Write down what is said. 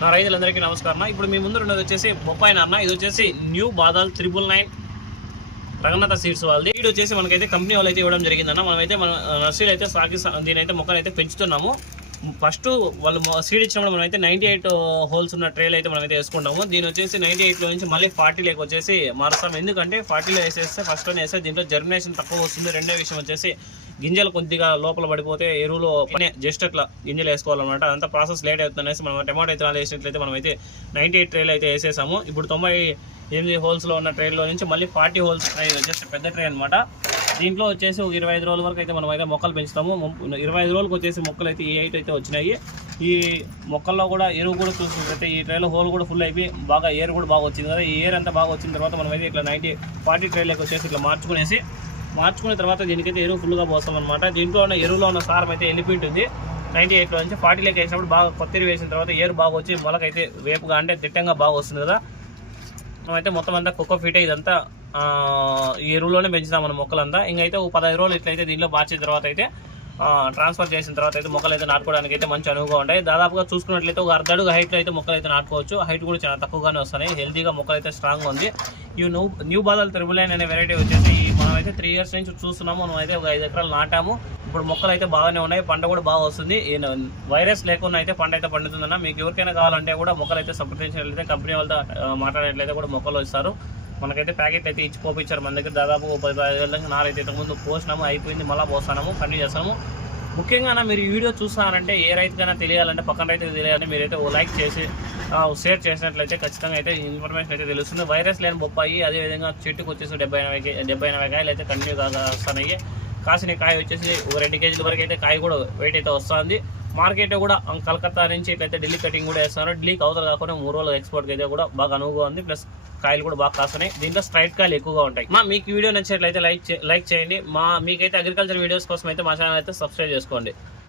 నా రైతులందరికీ నమస్కారం ఇప్పుడు మీ ముందు ఉన్నది వచ్చేసి బొప్పాయి నాన్న ఇది వచ్చేసి new Badal triple nine Raghunatha seeds వాళ్ళది. ఇది వచ్చేసి మనకైతే కంపెనీ వాళ్ళు అయితే ఇవ్వడం జరిగిందన్న. మనమైతే మన నర్సరీలు అయితే సాగి దీనైతే మొక్కలు అయితే పెంచుతున్నాము. ఫస్ట్ వాళ్ళు సీడ్ ఇచ్చినప్పుడు మనం అయితే నైంటీ ఎయిట్ హోల్స్ ఉన్న ట్రేలు అయితే మనం అయితే వేసుకుంటాము. దీని వచ్చేసి నైంటీ ఎయిట్లో నుంచి మళ్ళీ ఫార్టీలోకి వచ్చేసి మారుస్తాం ఎందుకంటే ఫార్టీలో వేసేస్తే ఫస్ట్లోనే వేస్తే దీంట్లో జర్మినేషన్ తక్కువ వస్తుంది. రెండో విషయం వచ్చేసి గింజలు కొద్దిగా లోపల పడిపోతే ఎరువులు జస్ట్ అట్లా గింజలు వేసుకోవాలన్నమాట. అదంతా ప్రాసెస్ లేట్ అవుతుందనేసి మనం టమాటో విత్తనాలు వేసినట్లయితే మనం అయితే నైంటీ ఎయిట్ అయితే వేసేసాము. ఇప్పుడు తొంభై ఎనిమిది హోల్స్లో ఉన్న ట్రైన్లో నుంచి మళ్ళీ ఫార్టీ హోల్స్ ట్రై జస్ట్ పెద్ద ట్రై అనమాట దీంట్లో వచ్చేసి ఒక ఇరవై ఐదు రోజుల వరకు అయితే మనం అయితే మొక్కలు పెంచుతాము. ఇరవై ఐదు రోజులకు వచ్చేసి మొక్కలు అయితే ఈ ఎయిట్ అయితే వచ్చినాయి. ఈ మొక్కల్లో కూడా ఎరువు కూడా చూసినట్లయితే ఈ ట్రైలో హోల్ కూడా ఫుల్ అయిపోయి బాగా ఎయిర్ కూడా బాగా వచ్చింది కదా. ఈ ఎయిర్ అంతా బాగా వచ్చిన తర్వాత మనం అయితే ఇట్లా నైంటీ ఫార్టీ ట్రైలోకి వచ్చేసి ఇట్లా మార్చుకునేసి మార్చుకున్న తర్వాత దీనికైతే ఎరువు ఫుల్గా పోస్తాం అనమాట దీంట్లో ఉన్న ఎరువులో ఉన్న సారం అయితే వెళ్ళిపోయింటుంది నైంటీ ఎయిట్లో నుంచి ఫార్టీలోకి వేసినప్పుడు బాగా కొత్త ఎరువు వేసిన తర్వాత ఏరు బాగా వచ్చి మొలకైతే వేపుగా అంటే దిట్టంగా బాగా వస్తుంది కదా. మనమైతే మొత్తం అంతా కుక్క ఫీట్ ఇదంతా ఈ ఎరువులోనే పెంచుతాం మన మొక్కలంతా. ఇంకైతే ఒక పదహైదు రోజులు ఇట్లయితే దీనిలో మార్చిన తర్వాత అయితే ట్రాన్స్ఫర్ చేసిన తర్వాత అయితే మొక్కలు అయితే నాటుకోవడానికి అయితే మంచి అనువుగా ఉంటాయి దాదాపుగా చూసుకున్నట్లయితే ఒక అర్ధ హైట్ హైట్లో అయితే మొక్కలు అయితే నాటుకోవచ్చు. హైట్ కూడా చాలా తక్కువగానే వస్తున్నాయి. హెల్తీగా మొక్కలు అయితే స్ట్రాంగ్ ఉంది. ఈ న్యూ న్యూ బాదల్ త్రిబులైన్ అనే వెరైటీ వచ్చేసి మనమైతే త్రీ ఇయర్స్ నుంచి చూస్తున్నాము. మనం అయితే ఒక ఐదు ఎకరాలు నాటాము. ఇప్పుడు మొక్కలు అయితే బాగానే ఉన్నాయి. పంట కూడా బాగా వస్తుంది. వైరస్ లేకుండా అయితే పంట అయితే పండుతుందన్న. మీకు ఎవరికైనా కావాలంటే కూడా మొక్కలు అయితే సంప్రదించినట్లయితే కంపెనీ వాళ్ళతో మాట్లాడినట్లయితే కూడా మొక్కలు ఇస్తారు. మనకైతే ప్యాకెట్ అయితే ఇచ్చి పోపించారు. మన దగ్గర దాదాపు ఒక పది పది వేల నారైతే ఇంతకుముందు పోసినాము అయిపోయింది. మళ్ళీ పోస్తాము కంటిన్యూ చేస్తాము ముఖ్యంగా మీరు ఈ వీడియో చూస్తానంటే ఏ రైతుకైనా తెలియాలంటే పక్కన రైతుకు తెలియాలంటే మీరైతే ఓ లైక్ చేసి షేర్ చేసినట్లయితే ఖచ్చితంగా అయితే ఇన్ఫర్మేషన్ అయితే తెలుస్తుంది. వైరస్ లేని బొప్పాయి అదేవిధంగా చెట్టుకు వచ్చేసి డెబ్బై ఎనభై డెబ్బై ఎనభై కాయలు అయితే కంటిన్యూ కాగా వస్తున్నాయి. కాసిన కాయ వచ్చేసి ఒక రెండు కేజీల వరకు అయితే కాయ కూడా వెయిట్ అయితే వస్తుంది. మార్కెట్ కూడా కలకత్తా నుంచి ఇట్లయితే ఢిల్లీ కటింగ్ కూడా వేస్తున్నారు ఢిల్లీకి అవతల కాకుండా మూడు రోజుల ఎక్స్పోర్ట్కి అయితే కూడా బాగా అనువుగా ఉంది. ప్లస్ కాయలు కూడా బాగా కాస్తున్నాయి. దీంట్లో స్ట్రైట్ కాయలు ఎక్కువగా ఉంటాయి. మా మీకు వీడియో నచ్చినట్లయితే లైక్ లైక్ చేయండి. మా మీకైతే అగ్రికల్చర్ వీడియోస్ కోసం అయితే మా ఛానల్ అయితే సబ్స్క్రైబ్ చేసుకోండి.